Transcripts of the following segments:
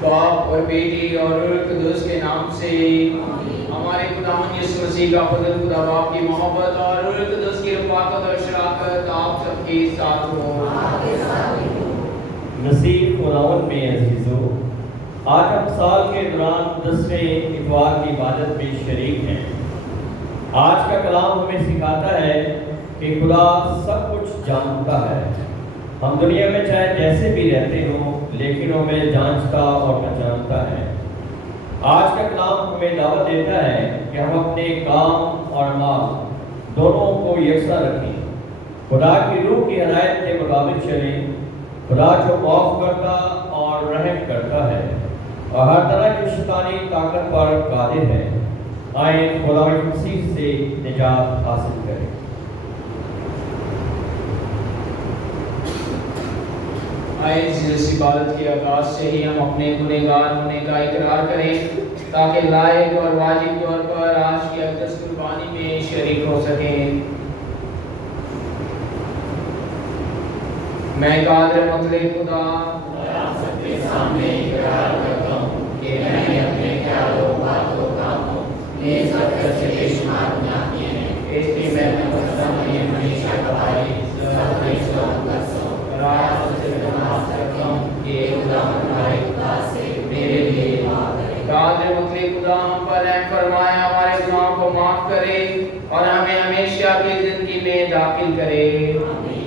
باپ اور بیٹی اور روح القدس کے نام سے ہمارے خداوند یسوع مسیح کا فضل، خدا باپ کی محبت اور روح القدس کی رفاقت اور شراکت آپ سب کے ساتھ ہو۔ مسیح خداوند میں عزیزو، آج ہم سال کے دوران 10ویں اتوار کی عبادت میں شریک ہیں۔ آج کا کلام ہمیں سکھاتا ہے کہ خدا سب کچھ جانتا ہے۔ ہم دنیا میں چاہے جیسے بھی رہتے ہوں لیکن ہمیں جانچتا اور پہچانتا ہے۔ آج کا کلام ہمیں دعوت دیتا ہے کہ ہم اپنے کام اور مال دونوں کو یکساں رکھیں، خدا کی روح کی ہدایت کے مطابق چلیں۔ خدا جو معاف کرتا اور رحم کرتا ہے اور ہر طرح کی شیطانی طاقت پر قادر ہے، آئیں خدا مسیح سے نجات حاصل کریں۔ آئے اس عبادت کے آغاز سے ہی ہم اپنے گنہگار ہونے کا اقرار کریں تاکہ لائق اور واجب طور پر آج کی اقدس قربانی میں شریک ہو سکیں۔ میں قادر مطلق خدا سب کے سامنے اقرار کرتا ہوں کہ میں نے اپنے خیالوں، باتوں، کاموں، نیز برکت سے بے شمار گناہ کیے ہیں۔ اس لیے میں ہمیشہ گواہی سب کرتا ہوں کہ خدا ہمارے خدا سے میرے لیے دعا کرے۔ قادر مطلق خدا ہم پر رحم فرمائے، ہمارے گناہوں کو معاف کرے اور ہمیں ہمیشہ کی زندگی میں داخل کرے۔ آمین۔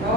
9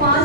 5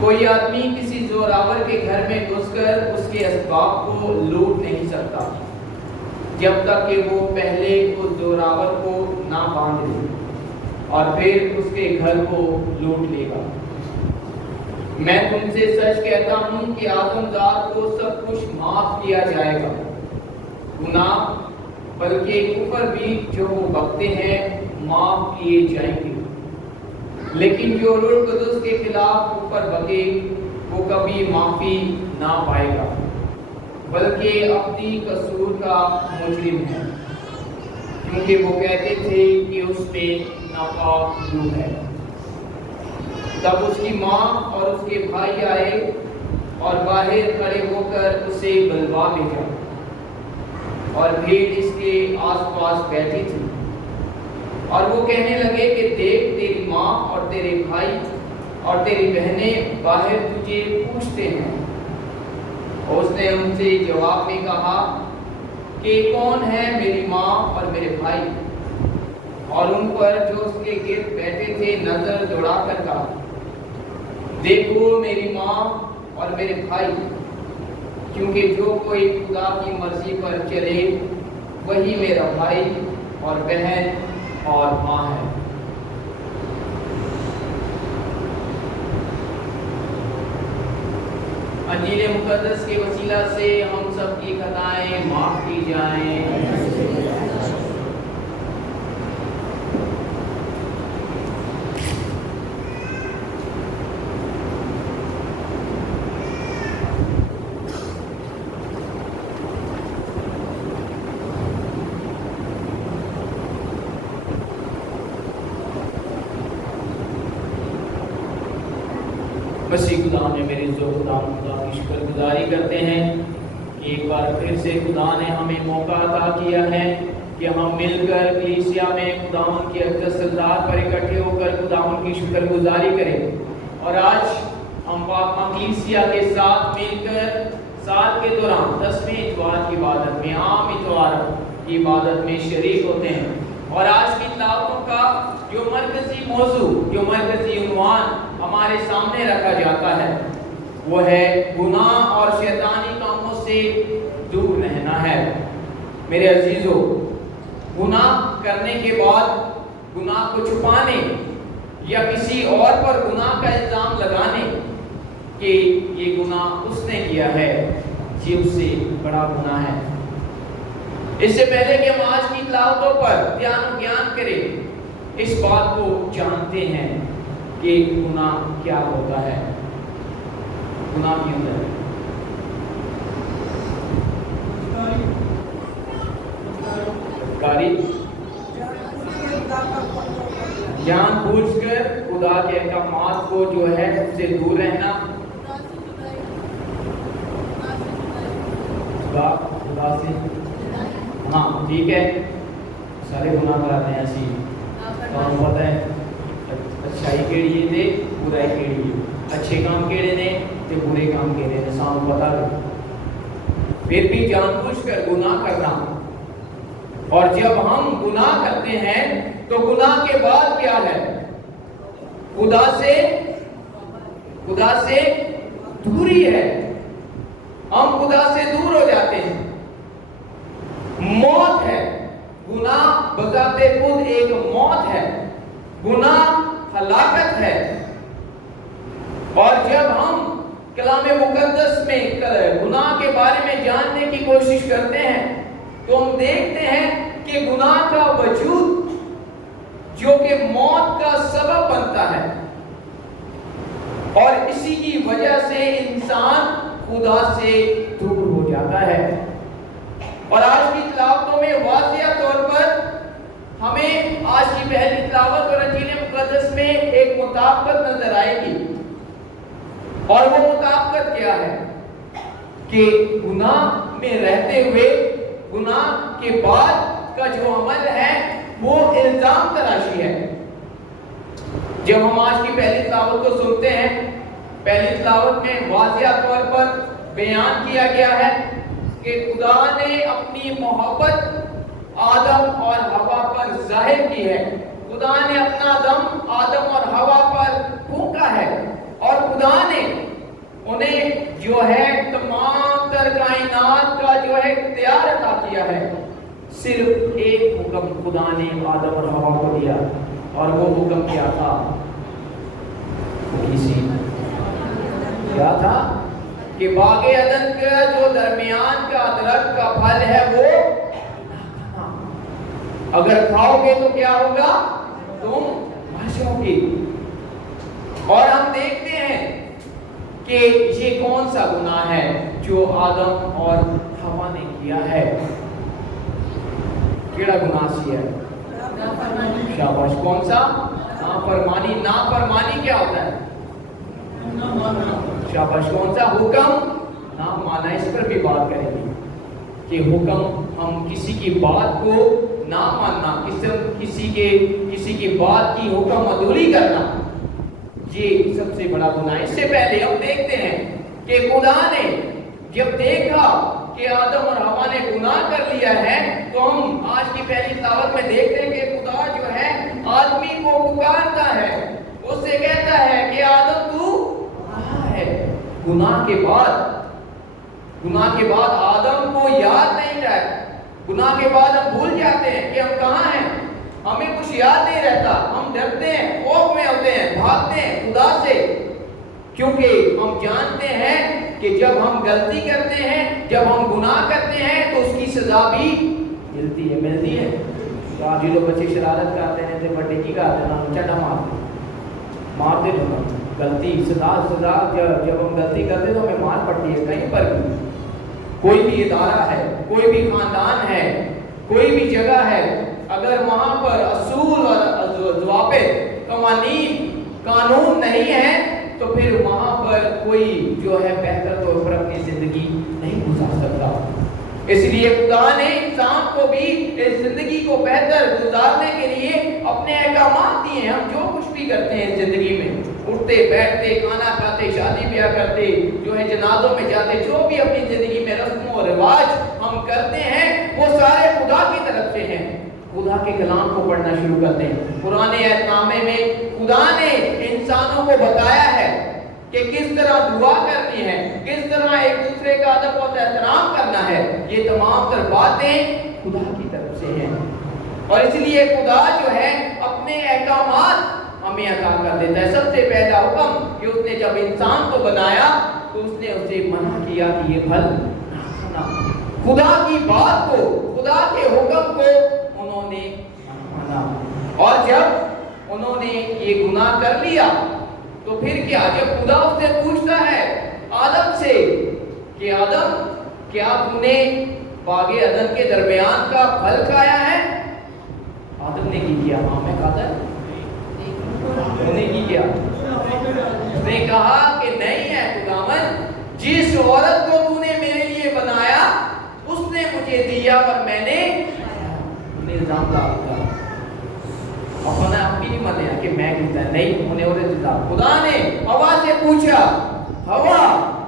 کوئی آدمی کسی زوراور کے گھر میں گھس کر اس کے اسباب کو لوٹ نہیں سکتا جب تک کہ وہ پہلے اس زوراور کو نہ باندھ لے اور پھر اس کے گھر کو لوٹ لے گا۔ میں تم سے سچ کہتا ہوں کہ آدم ذات کو سب کچھ معاف کیا جائے گا، گناہ بلکہ کفر بھی جو وہ بکتے ہیں معاف کیے جائیں گے، لیکن جو روح القدس کے خلاف کفر بکے وہ کبھی معافی نہ پائے گا، بلکہ اپنی قصور کا مجرم ہے، کیونکہ وہ کہتے تھے کہ اس میں ناپاک روح ہے۔ تب اس کی ماں اور اس کے بھائی آئے اور باہر کھڑے ہو کر اسے بلوا بھیجا، اور بھیڑ اس کے آس پاس بیٹھی تھی، اور وہ کہنے لگے کہ دیکھ تیری ماں اور تیرے بھائی اور تیری بہنیں باہر تجھے پوچھتے ہیں۔ اور اس نے ان سے جواب میں کہا کہ کون ہے میری ماں اور میرے بھائی؟ اور ان پر جو اس کے گرد بیٹھے تھے نظر دوڑا کر کہا دیکھو میری ماں اور میرے بھائی، کیونکہ جو کوئی خدا کی مرضی پر چلے وہی میرا بھائی اور بہن اور ماں ہے۔ انجیل مقدس کے وسیلہ سے ہم سب کی خطائیں معاف کی جائیں۔ مسیح خدا نے میرے خدا کی شکر گزاری کرتے ہیں کہ ایک بار پھر سے خدا نے ہمیں موقع عطا کیا ہے کہ ہم مل کر کلیسیا میں خداوند کے اقدس سردار پر اکٹھے ہو کر خداوند کی شکر گزاری کریں، اور آج ہم پاک کلیسیا کے ساتھ مل کر سال کے دوران 10ویں اتوار کی عبادت میں، عام اتوار کی عبادت میں شریک ہوتے ہیں۔ اور آج کی تلاوتوں کا جو مرکزی موضوع، جو مرکزی عنوان ہمارے سامنے رکھا جاتا ہے وہ ہے گناہ اور شیطانی کاموں سے دور رہنا ہے۔ میرے عزیزو، گناہ کرنے کے بعد گناہ کو چھپانے یا کسی اور پر گناہ کا الزام لگانے کہ یہ گناہ اس نے کیا ہے، یہ اس سے بڑا گناہ ہے۔ اس سے پہلے کہ ہم آج کی تلاوتوں پر دھیان و گیان کریں، اس بات کو جانتے ہیں کہ گناہ کیا ہوتا ہے۔ گناہ کے اندر جان بوجھ کر خدا کے احکامات کو جو ہے اس سے دور رہنا، خدا سے ہاں ٹھیک ہے، سارے گناہ کراتے ہیں ایسی تو ہم پتہ ہے اچھائی کیڑی تے برائی کیڑی ہے، اچھے کام کیڑے نے تے برے کام کیڑے نے، سانو پتہ ہے۔ پھر بھی جان بوجھ کر گناہ کرنا، اور جب ہم گناہ کرتے ہیں تو گناہ کے بعد کیا ہے؟ خدا سے دوری ہے، ہم خدا سے دور ہو جاتے ہیں، موت ہے۔ گناہ بذات خود ایک موت ہے، گناہ ہلاکت ہے۔ اور جب ہم کلام مقدس میں گناہ کے بارے میں جاننے کی کوشش کرتے ہیں تو ہم دیکھتے ہیں کہ گناہ کا وجود جو کہ موت کا سبب بنتا ہے، اور اسی کی وجہ سے انسان خدا سے دور ہو جاتا ہے۔ اور آج کی تلاوتوں میں واضح طور پر ہمیں آج کی پہلی تلاوت اور انجیل مقدس میں ایک مطابقت نظر آئے گی، اور وہ مطابقت کیا ہے کہ گناہ میں رہتے ہوئے گناہ کے بعد کا جو عمل ہے وہ الزام تراشی ہے۔ جب ہم آج کی پہلی تلاوت کو سنتے ہیں، پہلی تلاوت میں واضح طور پر بیان کیا گیا ہے کہ خدا نے اپنی محبت آدم اور حوا پر ظاہر کی ہے، خدا نے اپنا دم آدم اور حوا پر پھونکا ہے، اور خدا خدا نے انہیں جو ہے تمام تر کائنات کا جو ہے اختیار عطا کیا ہے، صرف ایک حکم خدا نے آدم اور حوا کو دیا، اور وہ حکم کیا تھا؟ کیا تھا؟ کہ باغ عدن کا جو درمیان کا درخت کا پھل ہے وہ اگر کھاؤ گے تو کیا ہوگا؟ تم مر جاؤ گے۔ اور ہم دیکھتے ہیں کہ یہ کون سا گناہ ہے جو آدم اور حوا نے کیا ہے؟ کیڑا گناہ سی ہے؟ شاباش، کون سا؟ نافرمانی۔ نافرمانی کیا ہوتا ہے؟ شاباش، کون سا؟ حکم نہ مانا۔ اس پر بھی بات کریں گے کہ حکم، ہم کسی کی بات کو نہ ماننا، کسی کی بات کی حکم عدولی کرنا، یہ سب سے بڑا گناہ ہے۔ اس سے پہلے ہم دیکھتے ہیں کہ خدا نے جب دیکھا کہ آدم اور حوا نے گناہ کر لیا ہے، تو ہم آج کی پہلی تلاوت میں دیکھتے ہیں کہ خدا جو ہے آدمی کو پکارتا ہے، اس سے کہتا ہے کہ آدم تو کہاں ہے؟ گناہ کے بعد آدم کو یاد نہیں رہتا، گناہ کے بعد ہم بھول جاتے ہیں کہ ہم کہاں ہیں، ہمیں کچھ یاد نہیں رہتا، ہم ڈرتے ہیں، خوف میں ہوتے ہیں، بھاگتے ہیں خدا سے، کیونکہ ہم جانتے ہیں کہ جب ہم غلطی کرتے ہیں، جب ہم گناہ کرتے ہیں تو اس کی سزا بھی ملتی ہے۔ تو آج جو بچے شرارت کرتے ہیں تو بڑے کی کہتے ہیں چٹا مارتے ہیں، غلطی سزا جب ہم غلطی کرتے ہیں تو ہمیں مار پڑتی ہے۔ کہیں پر بھی کوئی بھی ادارہ ہے، کوئی بھی خاندان ہے، کوئی بھی جگہ ہے، اگر وہاں پر اصول اور ضوابط، قانون نہیں ہے تو پھر وہاں پر کوئی جو ہے بہتر طور پر اپنی زندگی نہیں گزار سکتا۔ اس لیے خدا نے انسان کو بھی اس زندگی کو بہتر گزارنے کے لیے اپنے احکامات دیے ہیں۔ ہم جو کچھ بھی کرتے ہیں زندگی میں، اٹھتے بیٹھتے، کھانا کھاتے، شادی بیاہ کرتے، جو ہے جنازوں میں جاتے، جو بھی اپنی زندگی میں رسم و رواج ہم کرتے ہیں وہ سارے خدا کی طرف سے ہیں۔ خدا کے کلام کو پڑھنا شروع کرتے ہیں۔ پرانے عہد نامے میں خدا نے انسانوں کو بتایا ہے کہ کس طرح دعا کرنی ہے، کس طرح ایک دوسرے کا ادب اور احترام کرنا ہے۔ یہ تمام تر باتیں خدا کی طرف سے ہیں، اور اس لیے خدا جو ہے اپنے احکامات ہمیں عطا کر دیتا ہے۔ سب سے پہلا حکم کہ اس نے جب انسان کو بنایا تو اس نے اسے منع کیا کہ یہ پھل نہ کھانا۔ خدا کی بات کو، خدا کے حکم کو انہوں نے مانا، اور جب انہوں نے یہ گناہ کر لیا تو پھر کیا؟ جب خدا اس سے پوچھتا ہے آدم سے کہ آدم کیا تم نے باغ عدن کے درمیان کا پھل کھایا ہے؟ آدم نے کی کیا؟ ہاں میں کھاتا ہے۔ انہوں نے کی کیا؟ اس نے کہا کہ نہیں ہے خداوند، جس عورت کو تو نے میرے لیے بنایا اس نے مجھے دیا اور میں نے الزام ڈالا۔ اپنا آپ بھی نہیں مانے کہ میں کہتا ہے نہیں، انہیں اور الزام۔ خدا نے ہوا سے پوچھا، ہوا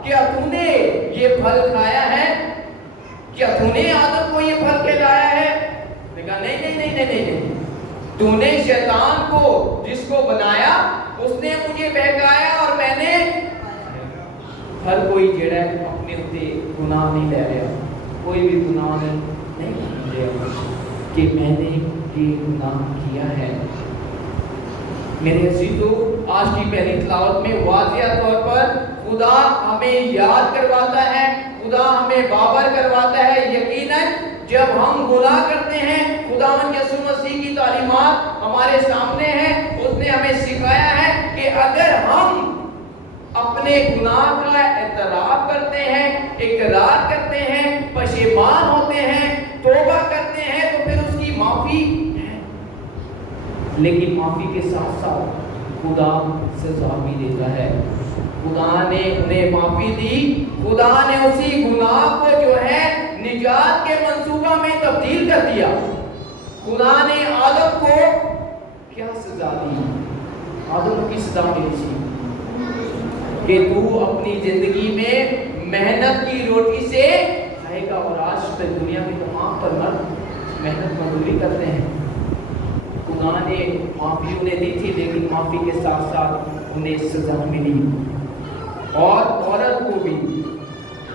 کیا تو نے یہ پھل کھایا ہے؟ کیا تو نے آدم کو یہ پھل کھلایا ہے؟ نے کہا نہیں، تو نے شیطان کو جس کو بنایا اس نے مجھے بہکایا اور میں نے ہر کوئی جڑا ہے اپنے اتے گناہ نہیں لے رہا، کوئی بھی گناہ نہیں لے رہا کہ میں نے یہ گناہ کیا ہے۔ میرے عزیزو، آج کی پہلی تلاوت میں واضح طور پر خدا ہمیں یاد کرواتا ہے، خدا ہمیں باور کرواتا ہے۔ یقیناً جب ہم گناہ کرتے ہیں، خداوند یسوع مسیح کی تعلیمات ہمارے سامنے ہیں، اس نے ہمیں سکھایا ہے کہ اگر ہم اپنے گناہ کا اعتراف کرتے ہیں، اقرار کرتے ہیں، پشیمان ہوتے ہیں، توبہ کرتے ہیں تو پھر اس کی معافی ہے۔ لیکن معافی کے ساتھ ساتھ خدا سزا بھی دیتا ہے۔ خدا نے انہیں معافی دی، خدا نے اسی گناہ کو جو ہے نجات کے منصوبہ میں تبدیل کر دیا۔ خدا نے آدم کو کیا سزا دی؟ آدم کی سزا ملی تھی کہ تو اپنی زندگی میں محنت کی روٹی سے کھائے گا، اور آج تک دنیا میں تمام پر مرد محنت مزدوری کرتے ہیں۔ خدا نے معافی انہیں دی تھی، لیکن معافی کے ساتھ ساتھ انہیں سزا ملی۔ اور عورت کو بھی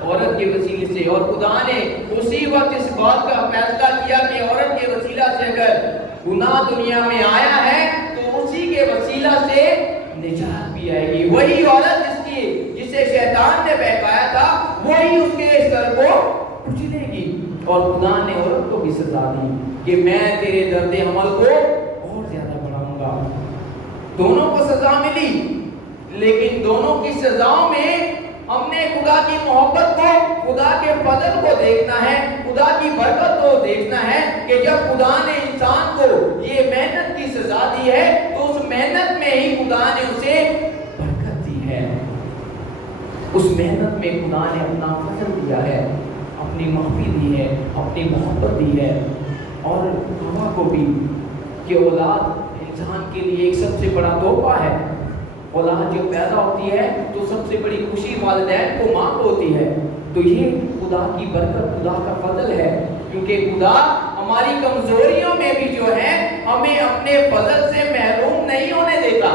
عورت کے وسیلے سے، اور خدا نے اسی وقت اس بات کا فیصلہ کیا کہ عورت کے وسیلہ سے اگر گناہ دنیا میں آیا ہے تو اسی کے وسیلہ سے نجات بھی آئے گی۔ وہی عورت جسے شیطان نے بہکایا تھا وہی اس کے سر کو کچلے گی، اور خدا نے عورت کو بھی سزا دی کہ میں تیرے درد حمل کو اور زیادہ بڑھاؤں گا۔ دونوں کو سزا ملی، لیکن دونوں کی سزاؤں میں ہم نے خدا کی محبت کو، خدا کے فضل کو دیکھنا ہے، خدا کی برکت کو دیکھنا ہے کہ جب خدا نے انسان کو یہ محنت کی سزا دی ہے تو اس محنت میں ہی خدا نے اسے برکت دی ہے، اس محنت میں خدا نے اپنا فضل دیا ہے، اپنی معافی دی ہے، اپنی محبت دی ہے۔ اور ہوا کو بھی کہ اولاد انسان کے لیے ایک سب سے بڑا تحفہ ہے۔ اولاد جب پیدا ہوتی ہے تو سب سے بڑی خوشی والدین کو ماں کو ہوتی ہے، تو یہ خدا کی برکت، خدا کا فضل ہے، کیونکہ خدا ہماری کمزوریوں میں بھی جو ہے ہمیں اپنے فضل سے محروم نہیں ہونے دیتا،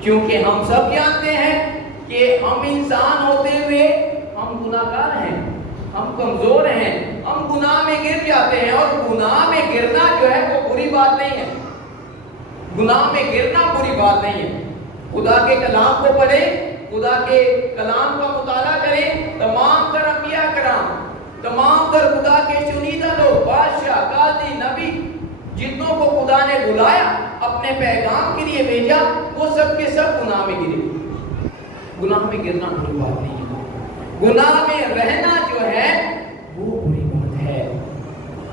کیونکہ ہم سب جانتے ہیں کہ ہم انسان ہوتے ہوئے ہم گناہگار ہیں، ہم کمزور ہیں، ہم گناہ میں گر جاتے ہیں، اور گناہ میں گرنا جو ہے وہ بری بات نہیں ہے، گناہ میں گرنا بری بات نہیں ہے۔ خدا کے کلام کو پڑھیں، خدا کے کلام کا مطالعہ کریں، تمام تر انبیاء کرام، تمام تر خدا کے چنیدہ لوگ، بادشاہ، قاضی، نبی، جتنوں کو خدا نے بلایا اپنے پیغام کے لیے بھیجا، وہ سب کے سب گناہ میں گرے۔ گناہ میں گرنا بری بات نہیں ہے، گناہ میں رہنا جو ہے وہ بری بات ہے،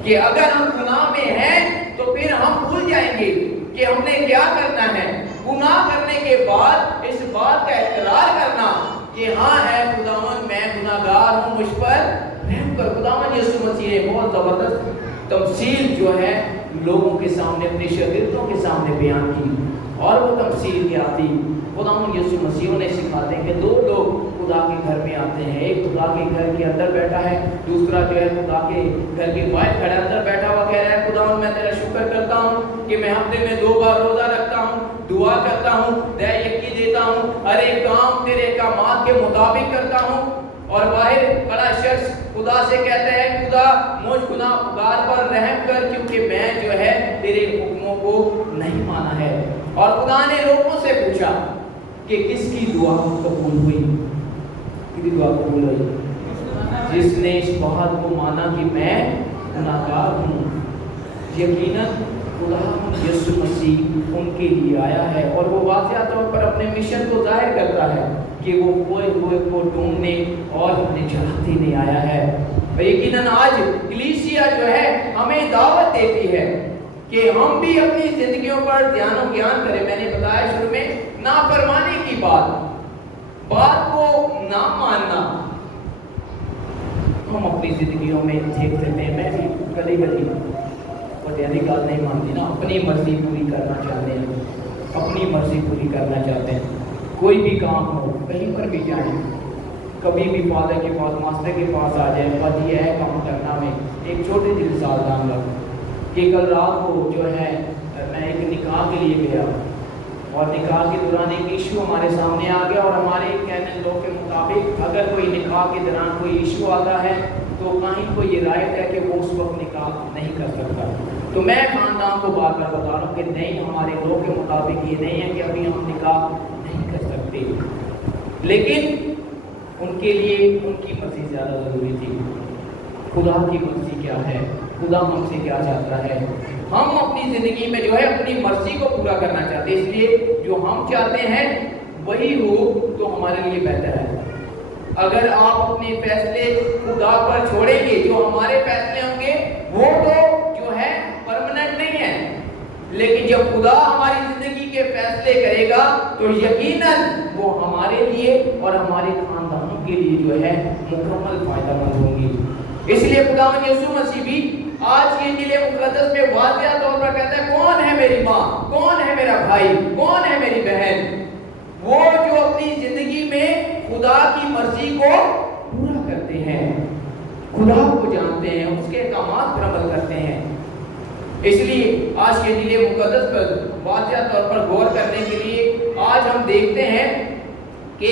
کہ اگر ہم گناہ میں ہیں تو پھر ہم بھول جائیں گے کہ ہم نے کیا کرنا ہے۔ گناہ کرنے کے بعد اس بات کا اقرار کرنا کہ ہاں ہے خداوند میں گناہگار ہوں، مجھ پر رحم کر۔ خداوند یسوع مسیح نے بہت زبردست تمثیل جو ہے لوگوں کے سامنے، اپنے شاگردوں کے سامنے بیان کی، اور وہ تمثیل کیا تھی؟ خداوند یسوع مسیح نے سکھاتے ہیں کہ دو لوگ خدا کے گھر میں آتے ہیں، ایک خدا کے گھر کے اندر بیٹھا ہے، دوسرا جو ہے خدا کے گھر کے باہر کھڑا اندر بیٹھا ہوا کہہ رہا ہے خداوند میں تیرا شکر کرتا ہوں کہ میں ہفتے میں 2 بار روزہ رکھتا ہوں، دعا کرتا ہوں، دے یکی دیتا ہوں، ہر ایک کام تیرے احکامات کے مطابق کرتا ہوں۔ اور باہر بڑا شخص خدا سے کہتا ہے خدا مجھ گناہگار پر رحم کر، کیونکہ میں جو ہے تیرے حکموں کو نہیں مانا ہے۔ اور خدا نے لوگوں سے پوچھا کہ کس کی دعا قبول ہوئی؟ کس کی دعا قبول ہوئی؟ جس نے اس بات کو مانا کہ میں گناہگار ہوں۔ یقیناً خدا یسوع مسیح ان کے لیے آیا ہے، اور وہ واضح طور پر اپنے مشن کو ظاہر کرتا ہے کہ وہ کھوئے ہوئے کو ڈھونڈنے اور نجات دینے آیا ہے۔ اور یقیناً آج کلیسیا جو ہے ہمیں دعوت دیتی ہے کہ ہم بھی اپنی زندگیوں پر دھیان و گیان کریں۔ میں نے بتایا شروع میں نافرمانی کی بات کو نہ ماننا ہم اپنی زندگیوں میں دیکھ لیتے ہیں۔ میں بھی کبھی اور دینی بات نہیں مانتی نا، اپنی مرضی پوری کرنا چاہتے ہیں، اپنی مرضی پوری کرنا چاہتے ہیں۔ کوئی بھی کام ہو، کہیں پر بھی جائیں، کبھی بھی فادر کے پاس، ماسٹر کے پاس آ جائیں، بس یہ ہے کام کرنا میں۔ ایک چھوٹی سی مثال دام لگ کہ کل رات کو جو ہے میں ایک نکاح کے لیے گیا، اور نکاح کے دوران ایک ایشو ہمارے سامنے آ گیا، اور ہمارے کہنے لوگ کے مطابق اگر کوئی نکاح کے دوران کوئی ایشو آتا ہے تو کہیں کو یہ رائٹ ہے کہ وہ اس وقت نکاح نہیں کر سکتا۔ تو میں خاندان کو بات کر بتا رہا ہوں کہ نہیں، ہمارے لوگ کے مطابق یہ نہیں ہے کہ ابھی ہم نکاح نہیں کر سکتے، لیکن ان کے لیے ان کی مرضی زیادہ ضروری تھی۔ خدا کی مرضی کیا ہے؟ خدا ہم سے کیا چاہتا ہے؟ ہم اپنی زندگی میں جو ہے اپنی مرضی کو پورا کرنا چاہتے ہیں، اس لیے جو ہم چاہتے ہیں وہی ہو تو ہمارے لیے بہتر ہے۔ اگر آپ اپنے فیصلے خدا پر چھوڑیں گے، جو ہمارے فیصلے ہوں گے وہ تو جو ہے پرماننٹ نہیں ہے، لیکن جب خدا ہماری زندگی کے فیصلے کرے گا تو یقیناً وہ ہمارے لیے اور ہمارے خاندانوں کے لیے جو ہے مکمل فائدہ مند ہوں گی۔ اس لیے خداوند یسوع مسیح بھی آج کے انجیل مقدس میں واضح طور پر کہتا ہے کون ہے میری ماں، کون ہے میرا بھائی، کون ہے میری بہن؟ وہ جو اپنی زندگی میں خدا کی مرضی کو پورا کرتے ہیں، خدا کو جانتے ہیں، اس کے احکامات پر عمل کرتے ہیں۔ اس لیے آج کے انجیل مقدس پر واضح طور پر غور کرنے کے لیے آج ہم دیکھتے ہیں کہ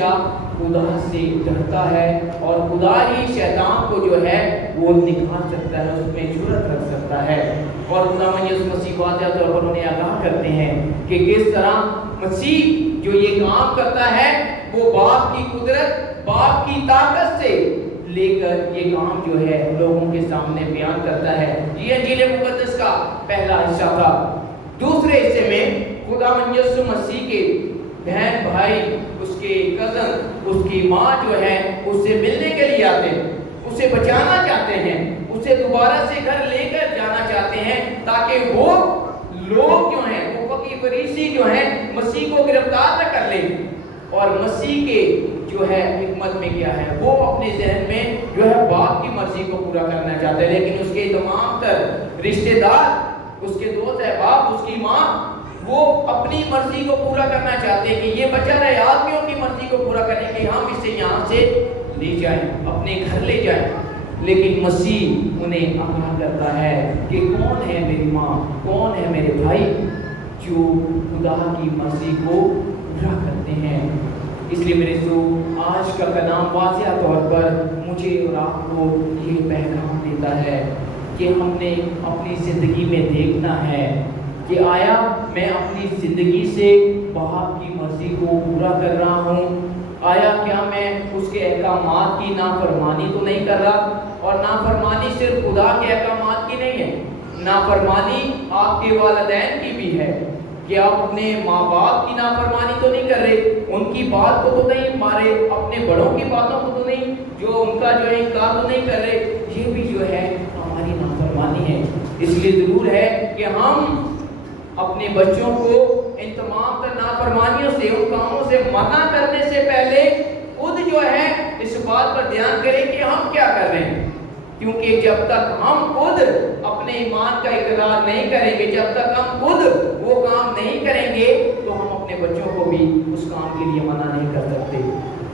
ہمیشہ خدا سے ڈرتا ہے اور خدا ہی شیطان کو جو ہے وہ نکال سکتا ہے، اس میں جرأت رکھ سکتا ہے۔ اور خداوند یسوع مسیح واضح طور پر انہیں آگاہ کرتے ہیں کہ کس طرح مسیح جو یہ کام کرتا ہے وہ باپ کی قدرت، باپ کی طاقت سے لے کر یہ کام جو ہے لوگوں کے سامنے بیان کرتا ہے۔ یہ انجیل مقدس کا پہلا حصہ تھا۔ دوسرے حصے میں خداوند یسوع مسیح کے بہن بھائی، اس کے کزن، اس کی ماں جو ہے اس سے ملنے کے لیے آتے ہیں، اسے بچانا چاہتے ہیں، اسے دوبارہ سے گھر لے کر جانا چاہتے ہیں تاکہ وہ لوگ جو ہیں، وہ فقی فریسی جو ہیں مسیح کو گرفتار نہ کر لیں۔ اور مسیح کے جو ہے حکمت میں کیا ہے، وہ اپنے ذہن میں جو ہے باپ کی مرضی کو پورا کرنا چاہتے ہیں، لیکن اس کے تمام تر رشتہ دار، اس کے دوست احباب، اس کی ماں، وہ اپنی مرضی کو پورا کرنا چاہتے ہیں کہ یہ بچہ رہے آدمیوں کی مرضی کو پورا کریں کہ ہم اسے یہاں سے لے جائیں، اپنے گھر لے جائیں۔ لیکن مسیح انہیں آگاہ کرتا ہے کہ کون ہے میری ماں، کون ہے میرے بھائی جو خدا کی مرضی کو پورا کرتے ہیں۔ اس لیے میرے دوست، آج کا کلام واضح طور پر مجھے اور آپ کو یہ پیغام دیتا ہے کہ ہم نے اپنی زندگی میں دیکھنا ہے کہ آیا میں اپنی زندگی سے باپ کی مرضی کو پورا کر رہا ہوں؟ آیا کیا میں اس کے احکامات کی نافرمانی تو نہیں کر رہا؟ اور نافرمانی صرف خدا کے احکامات کی نہیں ہے، نافرمانی آپ کے والدین کی بھی ہے کہ آپ اپنے ماں باپ کی نافرمانی تو نہیں کر رہے، ان کی بات کو تو نہیں مارے، اپنے بڑوں کی باتوں کو تو نہیں، جو ان کا جو ہے انکار تو نہیں کر رہے۔ یہ بھی جو ہے ہماری نافرمانی ہے۔ اس لیے ضرور ہے کہ ہم اپنے بچوں کو ان تمام تر نافرمانیوں سے، ان کاموں سے منع کرنے سے پہلے خود جو ہے اس بات پر دھیان کریں کہ ہم کیا کر رہے ہیں، کیونکہ جب تک ہم خود اپنے ایمان کا اقرار نہیں کریں گے، جب تک ہم خود وہ کام نہیں کریں گے تو ہم اپنے بچوں کو بھی اس کام کے لیے منع نہیں کر سکتے۔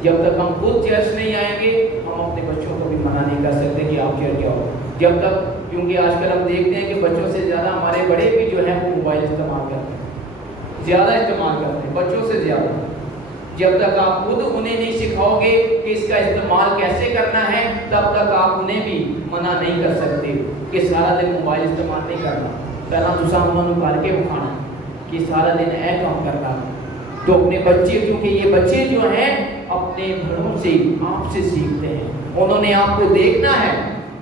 جب تک ہم خود چرچ نہیں آئیں گے ہم اپنے بچوں کو بھی منع نہیں کر سکتے کہ آپ چرچ آؤ۔ جب تک، کیونکہ آج کل ہم دیکھتے ہیں کہ بچوں سے زیادہ ہمارے بڑے بھی جو ہیں وہ موبائل استعمال کرتے ہیں، زیادہ استعمال کرتے ہیں بچوں سے زیادہ۔ جب تک آپ خود انہیں نہیں سکھاؤ گے کہ اس کا استعمال کیسے کرنا ہے، تب تک آپ انہیں بھی منع نہیں کر سکتے کہ سارا دن موبائل استعمال نہیں کرنا، پہلا دوسرا انہوں کر کے اٹھانا کہ سارا دن اے کام کرنا۔ تو اپنے بچے، کیونکہ یہ بچے جو ہیں اپنے بڑوں سے، آپ سے سیکھتے ہیں، انہوں نے آپ کو دیکھنا ہے،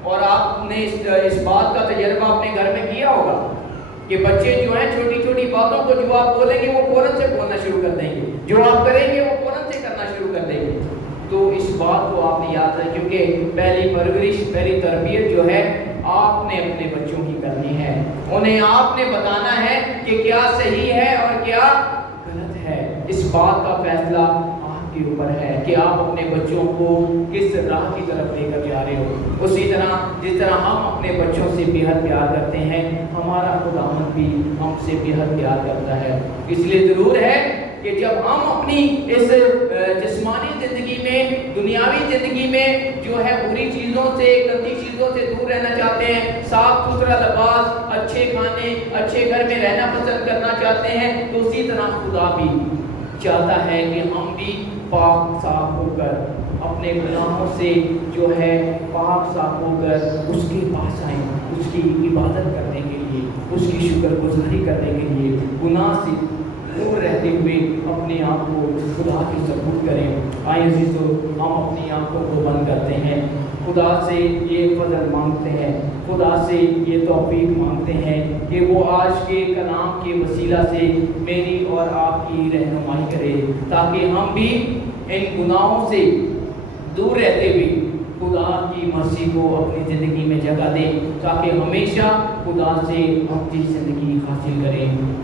اور آپ نے اس بات کا تجربہ اپنے گھر میں کیا ہوگا کہ بچے جو ہیں چھوٹی چھوٹی باتوں کو جو آپ بولیں گے وہ فوراً سے بولنا شروع کر دیں گے، جو آپ کریں گے وہ فوراً سے کرنا شروع کر دیں گے۔ تو اس بات کو آپ نے یاد رکھیں، کیونکہ پہلی پرورش، پہلی تربیت جو ہے آپ نے اپنے بچوں کی کرنی ہے، انہیں آپ نے بتانا ہے کہ کیا صحیح ہے اور کیا غلط ہے۔ اس بات کا فیصلہ کے اوپر ہے کہ آپ اپنے بچوں کو کس راہ کی طرف لے کر جا رہے ہو۔ اسی طرح جس طرح ہم اپنے بچوں سے بے حد پیار کرتے ہیں، ہمارا خداوند بھی ہم سے بے حد پیار کرتا ہے۔ اس لیے ضرور ہے کہ جب ہم اپنی اس جسمانی زندگی میں، دنیاوی زندگی میں جو ہے بری چیزوں سے، گندی چیزوں سے دور رہنا چاہتے ہیں، صاف ستھرا لباس، اچھے کھانے، اچھے گھر میں رہنا پسند کرنا چاہتے ہیں، تو اسی طرح خدا بھی چاہتا ہے کہ ہم بھی پاک صاف ہو کر اپنے گناہوں سے جو ہے پاک صاف ہو کر اس کے پاس آئیں، اس کی عبادت کرنے کے لیے، اس کی شکر گزاری کرنے کے لیے، گناہ سے دور رہتے ہوئے اپنے آپ کو خدا کی سپورٹ کریں۔ آئیں عزیزو، ہم اپنی آنکھوں کو بند کرتے ہیں، خدا سے یہ فضل مانگتے ہیں، خدا سے یہ توفیق مانگتے ہیں کہ وہ آج کے کلام کے وسیلہ سے میری اور آپ کی رہنمائی کرے، تاکہ ہم بھی ان گناہوں سے دور رہتے ہوئے خدا کی مرضی کو اپنی زندگی میں جگہ دیں، تاکہ ہمیشہ خدا سے اپنی زندگی حاصل کریں۔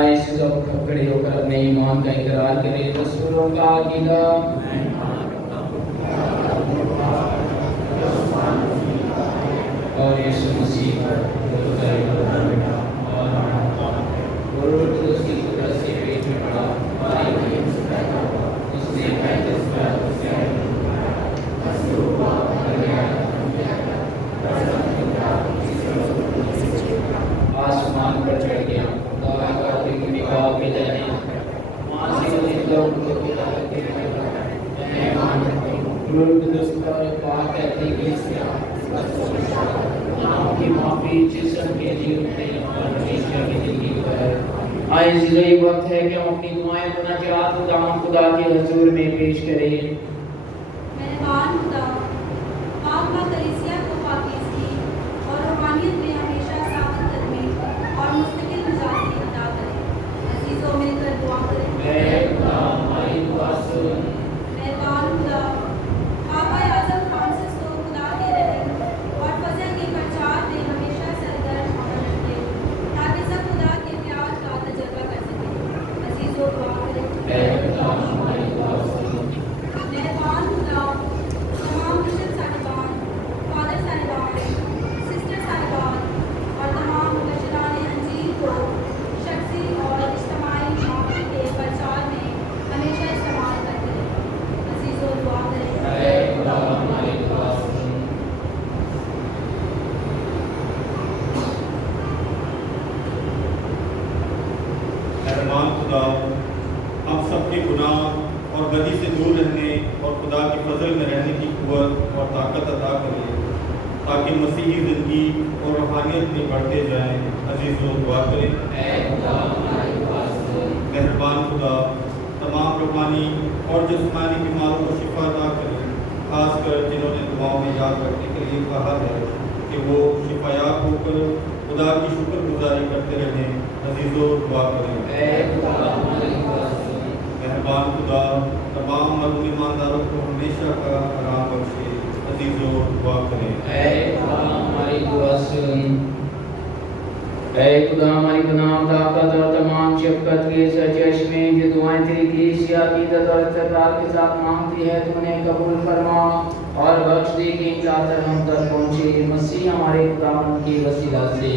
آئے اس سب کھڑے ہو کر اپنے ایمان کا اقرار کریں. رسولوں کا عقیدہ. اور یسوع مسیح اور اس کی قدرت سے پیٹ میں پڑا اس نے آسمان پر چڑھ گیا. خدا کا ذکر نگاہ کے جانے وہاں سے اس لوگ کو روح قدس پر پاک کہتے ہیں کی معافی جسم کے جیوتے اور ہمیشہ کی زندگی ہے. آئے یہ وقت ہے کہ ہم اپنی دعائیں مناجات خدا کے حضور میں پیش کریں. مہربان خدا، آپ کا کلیسیا کو پاکیزگی اور روحانیت میں ہمیشہ ثابت قدمی اور مستقل مزاجی عطا کریں. عزیزوں مل کر دعا کریں. اے خدا ہماری دعا سن. مہربان خدا، پاپا اعظم فرانسس کو خدا کے رحم اور فضل کے پرچار میں ہمیشہ سرگرم عمل رکھیں تاکہ سب خدا کے پیار کا تجربہ کر سکیں. عزیزوں دعا کریں. اے خدا ہماری دعا سن. مہربان خدا، تمام بشپ صاحبان، فادر صاحبان، سسٹر صاحبان اور تمام مبشران انجیل کو شخصی اور اجتماعی معافی کے پرچار میں ہمیشہ استعمال کرتے رہیں. عزیزوں دعا کریں. اے خدا ہماری دعا سن. مہربان خدا، ہم سب کے گناہ اور بدی سے دور رہنے اور خدا کے فضل میں رہنے کی قوت اور طاقت عطا کریں تاکہ مسیحی زندگی اور روحانیت میں بڑھتے جائیں. عزیزوں دعا کریں. اے خدا ہماری دعا سن. مہربان خدا، تمام روحانی اور جسمانی بیماروں کو شفا عطا کریں، خاص کر جنہوں نے دعاؤں میں یاد رکھنے کے لیے کہا ہے کہ وہ شفا یاب ہو کر خدا کی شکر گزاری کرتے رہیں. عزیزوں دعا کریں. اے خدا ہماری دعا سن. مہربان خدا، تمام مظلوم ایمانداروں کو ہمیشہ کا آرام بخشے. عزیزوں دعا کریں. اے خدا ہماری دعا سن. اے خدا ہماری گناہ طاقت اور تمام شفقت کے سرچشمے میں جو دعائیں تیری کلیسیا عقیدت اور استقرار کے ساتھ مانگتی ہے تو انہیں قبول فرما اور بخش دے کہ ان چاہتر ہم تک پہنچے مسیح ہمارے خداوند کے وسیلہ سے.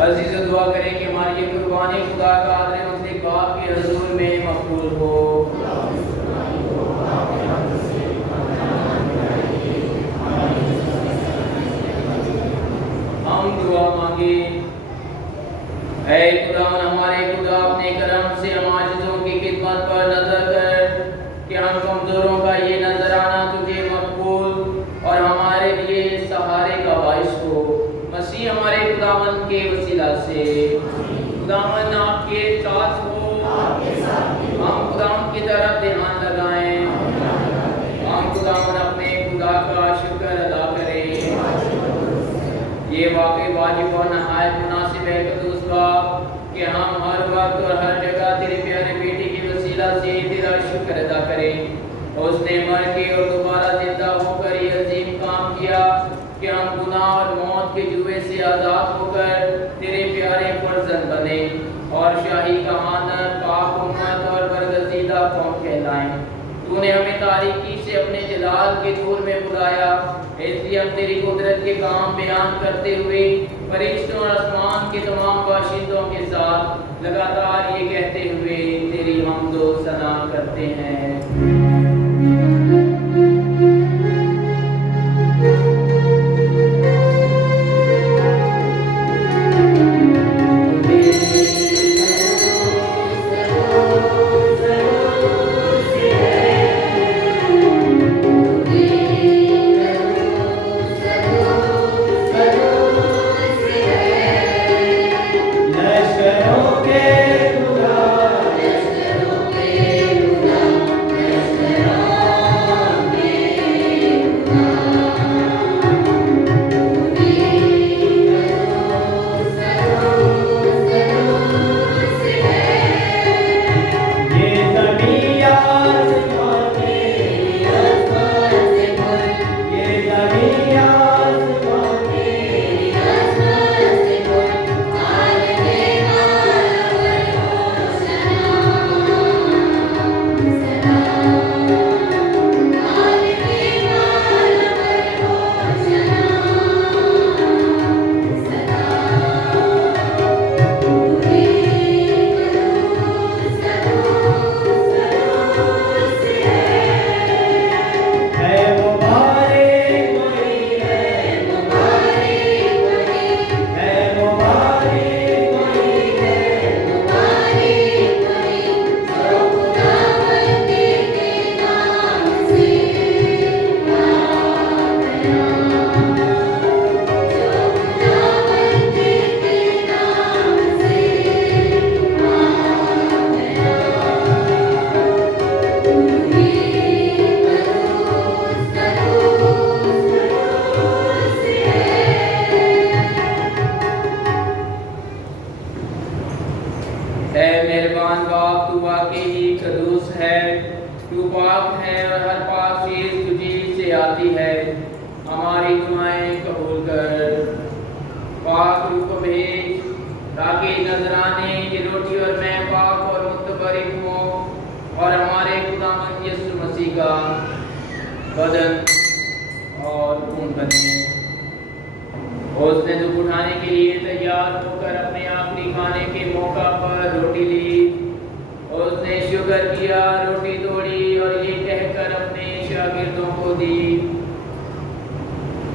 عزیز دعا کریں کہ ہماری یہ قربانی خدا کا عادل مطلق باپ کے حضور میں مقبول ہو۔ ہم دعا مانگیں۔ اے خدا ہمارے خدا اپنے کرم سے ہم عاجزوں کی خدمت پر نظر کر کہ ہم کمزوروں کا یہ نظرانہ تجھے مقبول اور ہمارے لیے سہارے کا باعث ہو، مسیح ہمارے خداوند کے وسیلہ سے۔ خداوند آپ کے ساتھ ہو، ہم خداوند کی طرف دھیان لگائیں، ہم خداوند اپنے خدا کا شکر ادا کریں۔ یہ واقعی واجب اور نہایت مناسب ہے قدوس باپ کہ ہم ہر وقت اور ہر جگہ تیرے پیارے بیٹے کی وسیلہ سے تیرا شکر ادا کریں۔ اس نے مر کے اور دوبارہ زندہ ہو کر یہ عظیم کام کیا کہ ہم گناہ اور موت کے جوئے سے آزاد ہو کر تیرے پیارے فرزند بنے اور شاہی کہانت، پاک امت اور برگزیدہ قوم کہلائیں۔ تو نے ہمیں تاریکی سے اپنے جلال کے نور میں بلایا، اس لیے ہم تیری قدرت کے کام بیان کرتے ہوئے فرشتوں اور آسمان کے تمام باشندوں کے ساتھ لگاتار یہ کہتے ہوئے تیری حمد و ثنا کرتے ہیں۔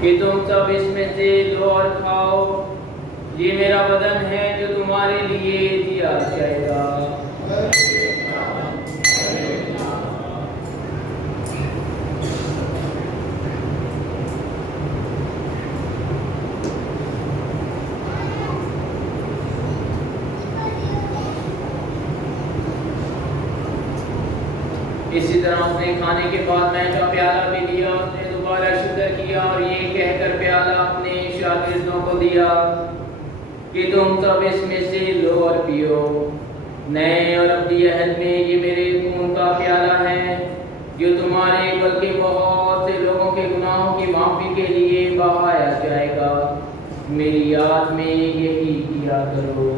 کہ تم سب اس میں سے لو اور کھاؤ، یہ میرا بدن ہے جو تمہارے لیے دیا جائے گا۔ اسی طرح اس نے کھانے کے بعد میں کا پیالہ بھی لیا، اس نے دوبارہ شکر کیا اور یہ کہہ کر پیالہ اپنے شاگردوں کو دیا کہ تم سب اس میں سے لو اور پیو، نئے اور ابدی عہد میں یہ میرے خون کا پیالہ ہے جو تمہارے بلکہ بہت سے لوگوں کے گناہوں کی معافی کے لیے بہایا جائے گا، میری یاد میں یہی کیا کرو۔